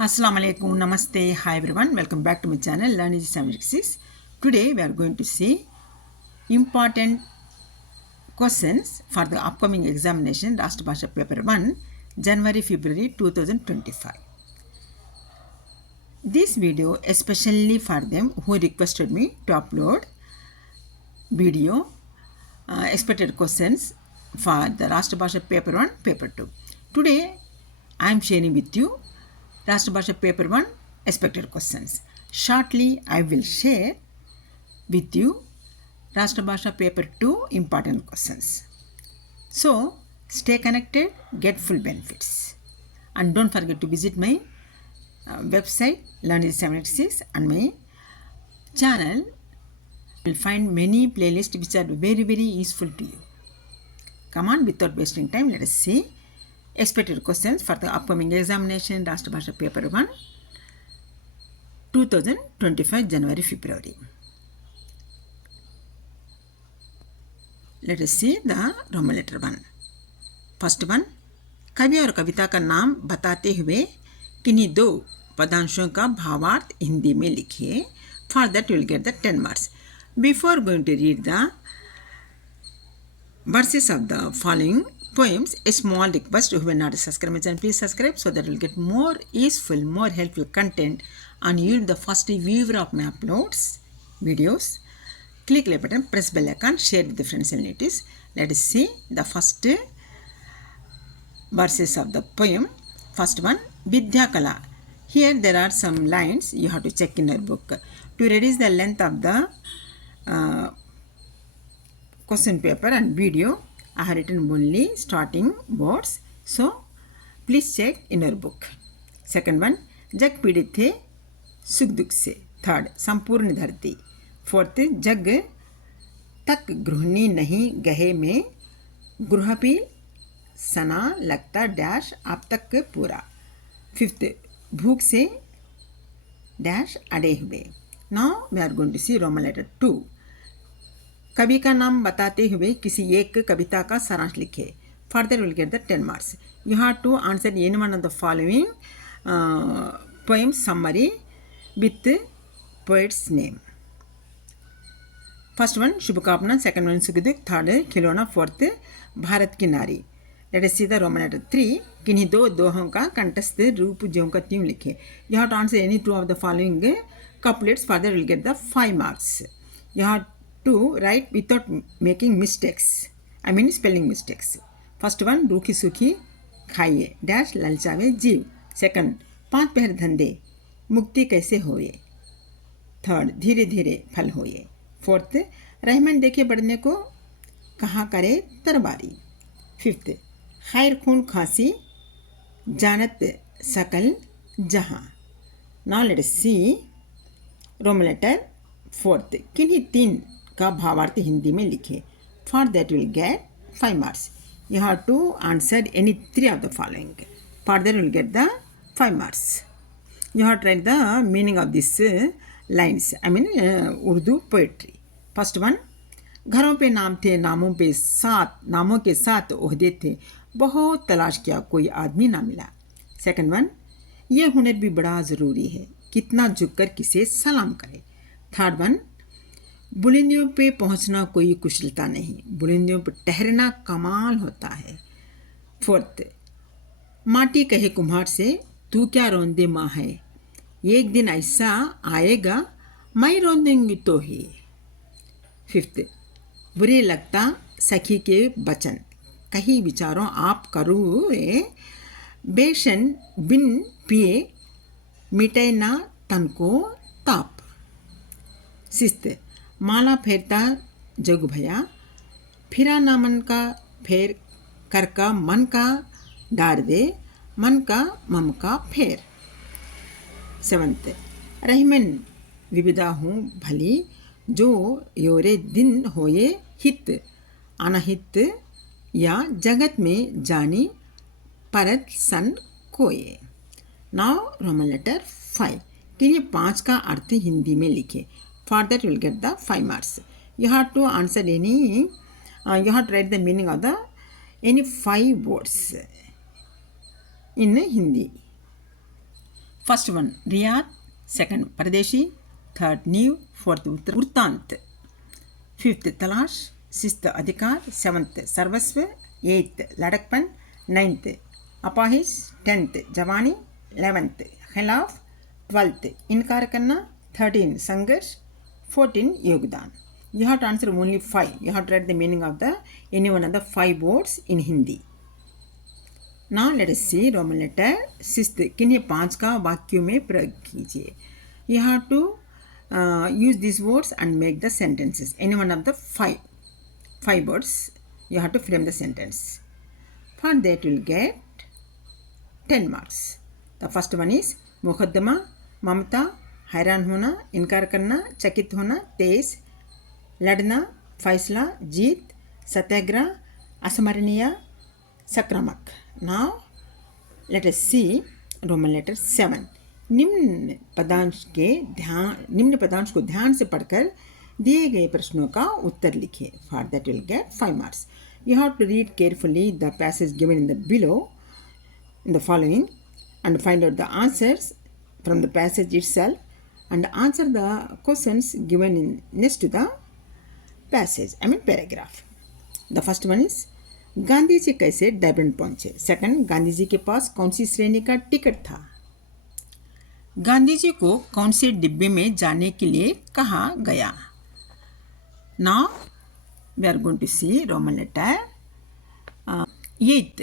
Assalamu alaikum, namaste, hi everyone, welcome back to my channel Learn Easy 766. Today we are going to see important questions for the upcoming examination Rashtra Bhasha Paper 1 January-February 2025. This video especially for them who requested me to upload video expected questions for the Rashtra Bhasha Paper 1 Paper 2. Today I am sharing with you Rashtra Bhasha Paper 1 expected questions. Shortly, I will share with you Rashtra Bhasha Paper 2 important questions. So, stay connected, get full benefits. And don't forget to visit my website Learn786 and my channel. You will find many playlists which are very useful to you. Come on, without wasting time, let us see expected questions for the upcoming examination Rashtra Bhasha Paper 1 2025 January-February. Let us see the Roman letter 1. First one, कवि और कविता का नाम बताते हुए किन्हीं दो पदांशों का भावार्थ हिंदी में लिखिए. For that you will get the 10 marks. Before going to read the verses of the following poems, a small request: who will not subscribe my channel, please subscribe so that you will get more useful, more helpful content and you will be the first viewer of my uploads videos. Click like button, press bell icon, share with the friends and relatives. Let us see the first verses of the poem. First one, Vidya Kala. Here there are some lines you have to check in your book. To reduce the length of the question paper and video, I have written only starting words. So, please check in your book. Second one, जग पीड़ित थे सुख दुख से. Third, संपूर्ण धरती. Fourth, जग तक गृहिणी नहीं गहे में गृहपी सना लगता डैश आप तक पूरा. फिफ्थ, भूख से डैश अड़े हुए. Now we are going to see Roman letter 2. कवि का नाम बताते हुए किसी एक कविता का सारांश लिखे. Further will get the 10 marks. You have to answer any one of the following poem summary with poet's name. First one, शुभकामना. Second one, सुखदुख. Third, खिलौना. Fourth, भारत की नारी. Let us see the Roman letter 3. किन्हीं दो दोहों का कंठस्थ रूप ज्यों का त्यों लिखे. You have to answer any two of the following couplets. Further will get the 5 marks. You have to write without making mistakes. I mean spelling mistakes. First one, रूखी सूखी खाइए डैश ललचावे जीव. Second, 5 पहर धंधे मुक्ति कैसे होए. थर्ड, धीरे धीरे फल होए. फोर्थ, रहमन देखे बढ़ने को कहाँ करे तरबारी. फिफ्थ, खैर खून खांसी जानत सकल जहाँ. Now let us see Roman letter 4. किन्हीं तीन का भावार्थ हिंदी में लिखे. For that will get 5 marks. You have to answer any 3 of the following. Further you will get the 5 marks. You have to write the meaning of these lines. I mean Urdu poetry. First one, घरों पे नाम थे नामों पे साथ नामों के साथ ओहदे थे बहुत तलाश किया कोई आदमी ना मिला. सेकंड वन, ये हुनर भी बड़ा ज़रूरी है कितना झुककर किसे सलाम करे. थर्ड वन, बुलंदियों पे पहुंचना कोई कुशलता नहीं बुलंदियों पर ठहरना कमाल होता है. फोर्थ, माटी कहे कुम्हार से तू क्या रोंदे माँ है एक दिन ऐसा आएगा मैं रोंदेंगी तो ही. फिफ्थ, बुरे लगता सखी के बचन कहीं विचारों आप करूए बेशन बिन पिए मिटे ना तन को ताप. सिक्स्थ, माला फेरता जग भया फिरा ना मन का फेर कर का मन का डार दे मन का मम का फेर. सेवंथ, रहमन विविधा हूँ भली जो योरे दिन होए हित अनहित या जगत में जानी परत सन कोये. Now roman letter 5. किन्हीं 5 का अर्थ हिंदी में लिखे. For that you will get the 5 marks. You have to answer any you have to write the meaning of the any 5 words in Hindi. First one Riyadh, second परदेशी, third new, fourth वृत्तांत, fifth तलाश, sixth अधिकार, seventh सर्वस्व, eighth लड़कपन, ninth अपाहिज, tenth जवानी, 11th खिलाफ, 12th इनकार करना, 13 संघर्ष, 14 योगदान. You have to answer only 5. You have to write the meaning of the any one of the 5 words in Hindi. Now let us see Roman letter 6th. किन्हीं 5 का वाक्यों में प्रयोग कीजिए. You have to use these words and make the sentences. Any one of the 5 words you have to frame the sentence. For that you will get 10 marks. The first one is मुकदमा, ममता, हैरान होना, इनकार करना, चकित होना, तेज, लड़ना, फैसला, जीत, सत्याग्रह, असमरणीय, संक्रामक. Now let us see Roman letter 7. निम्न पदांश को ध्यान से पढ़कर दिए गए प्रश्नों का उत्तर लिखिए. For that will get 5 marks. You have to read carefully the passage given in the below in the following and find out the answers from the passage itself and answer the questions given in next to the passage, paragraph. The first one is Gandhi ji कैसे Durban पहुंचे. Second, Gandhi ji के पास कौन सी श्रेणी का ticket था. गांधी जी को कौन से डिब्बे में जाने के लिए कहा गया. Now we are going to see Roman letter 8.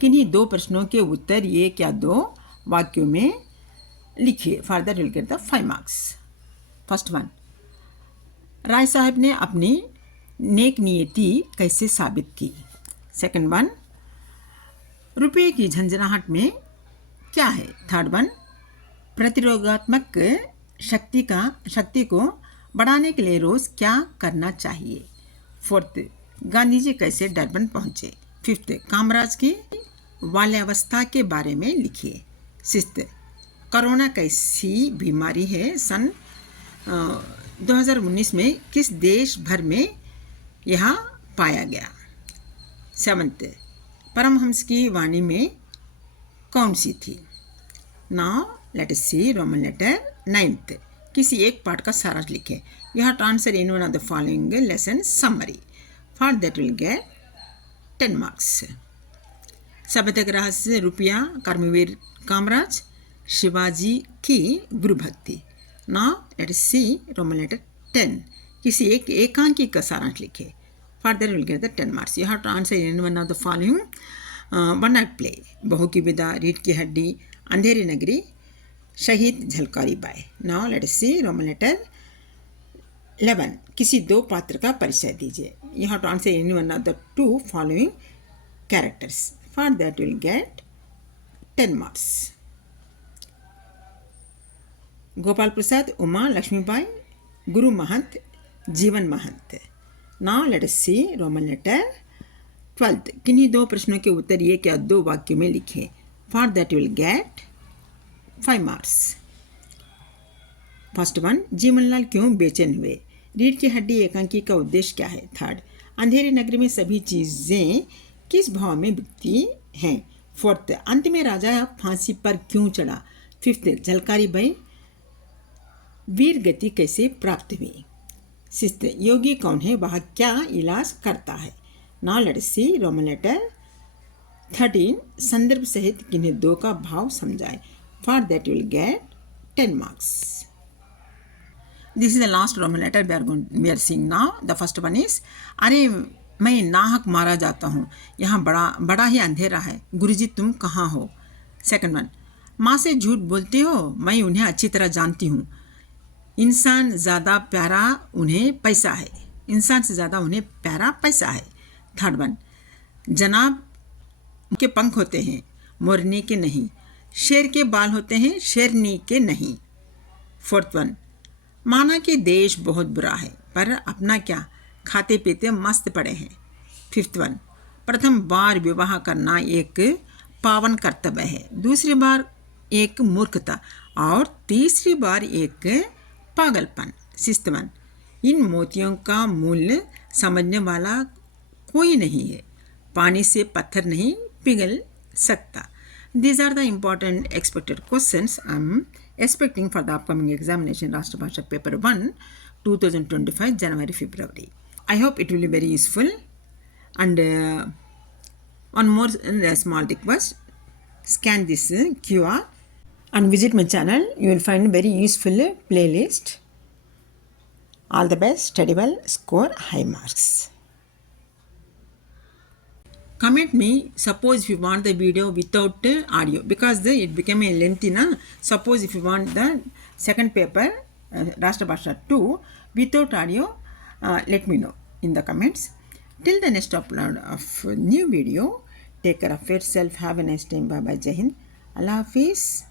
किन्हीं 2 प्रश्नों के उत्तर एक या 2 वाक्यों में लिखिए. For that will get the 5 marks. First one, Rai साहब ने अपनी नेक नियति कैसे साबित की. सेकंड वन, रुपये की झंझनाहट में क्या है. थर्ड वन, प्रतिरोधात्मक शक्ति को बढ़ाने के लिए रोज़ क्या करना चाहिए. फोर्थ, गांधी जी कैसे डरबन पहुँचे. फिफ्थ, कामराज की बाल्यावस्था के बारे में लिखिए. सिक्स्थ, कोरोना कैसी बीमारी है सन 2019 में किस देश भर में यह पाया गया. सेवंथ, परमहंस की वाणी में कौन सी थी. Now let us see Roman letter 9th. किसी एक पाठ का सारांश लिखें. You have to answer in one of the following lesson summary. For that will get 10 marks. सत्याग्रह से रुपया, कर्मवीर कामराज, शिवाजी की गुरु भक्ति. Now let us see Roman letter 10. किसी एक एकांकी का सारांश लिखे. For that will get the 10 marks. You have to answer in one of the following one night play. बहू की विदा, रीढ़ की हड्डी, अंधेरी नगरी, शहीद Jhalkari Bai. Now let us see Roman letter 11. किसी 2 पात्र का परिचय दीजिए. You have to answer in one of the 2 following characters. For that will get 10 marks. Gopal Prasad, Uma Lakshmibai, Guru Mahant, Jeevan Mahant. Now let us see Roman letter 12. किन्हीं 2 प्रश्नों के उत्तर एक या 2 वाक्य में लिखें. For that will get 5 marks. First one, Jeevanlal क्यों बेचैन हुए. रीढ़ की हड्डी एकांकी का उद्देश्य क्या है. थर्ड, अंधेरी नगरी में सभी चीज़ें किस भाव में बिकती हैं. फोर्थ, अंत में राजा फांसी पर क्यों चढ़ा. फिफ्थ, झलकारी बाई वीर गति कैसे प्राप्त हुई. सिक्स्थ, योगी कौन है, वह क्या इलाज करता है. Now let us see Roman letter 13. संदर्भ सहित किन्हीं 2 का भाव समझाएं. For that will get 10 marks. This is the last Roman letter we are seeing now. The first one is, अरे मैं नाहक मारा जाता हूँ, यहाँ बड़ा ही अंधेरा है, गुरुजी तुम कहाँ हो. सेकंड वन, माँ से झूठ बोलते हो, मैं उन्हें अच्छी तरह जानती हूँ. इंसान से ज़्यादा प्यारा उन्हें पैसा है. थर्ड वन, जनाब के पंख होते हैं, मोरनी के नहीं. शेर के बाल होते हैं, शेरनी के नहीं. फोर्थ वन, माना कि देश बहुत बुरा है, पर अपना क्या, खाते पीते मस्त पड़े हैं. फिफ्थ वन, प्रथम बार विवाह करना एक पावन कर्तव्य है, दूसरी बार एक मूर्खता और तीसरी बार एक पागलपन. सिक्स्थ वन, इन मोतियों का मूल्य समझने वाला कोई नहीं है, पानी से पत्थर नहीं पिघल सकता. These are the important expected questions I'm expecting for the upcoming examination Rashtra Bhasha Paper 1, 2025, January, February. I hope it will be very useful. And one more small request, scan this QR and visit my channel. You will find very useful playlist. All the best, study well, score high marks. Comment me, suppose if you want the video without audio, because it became a lengthy na. Suppose if you want the second paper, Rashtra Bhasha 2, without audio, let me know in the comments. Till the next upload of new video, take care of yourself. Have a nice time. Bye bye. Jai Hind. Allah Hafiz.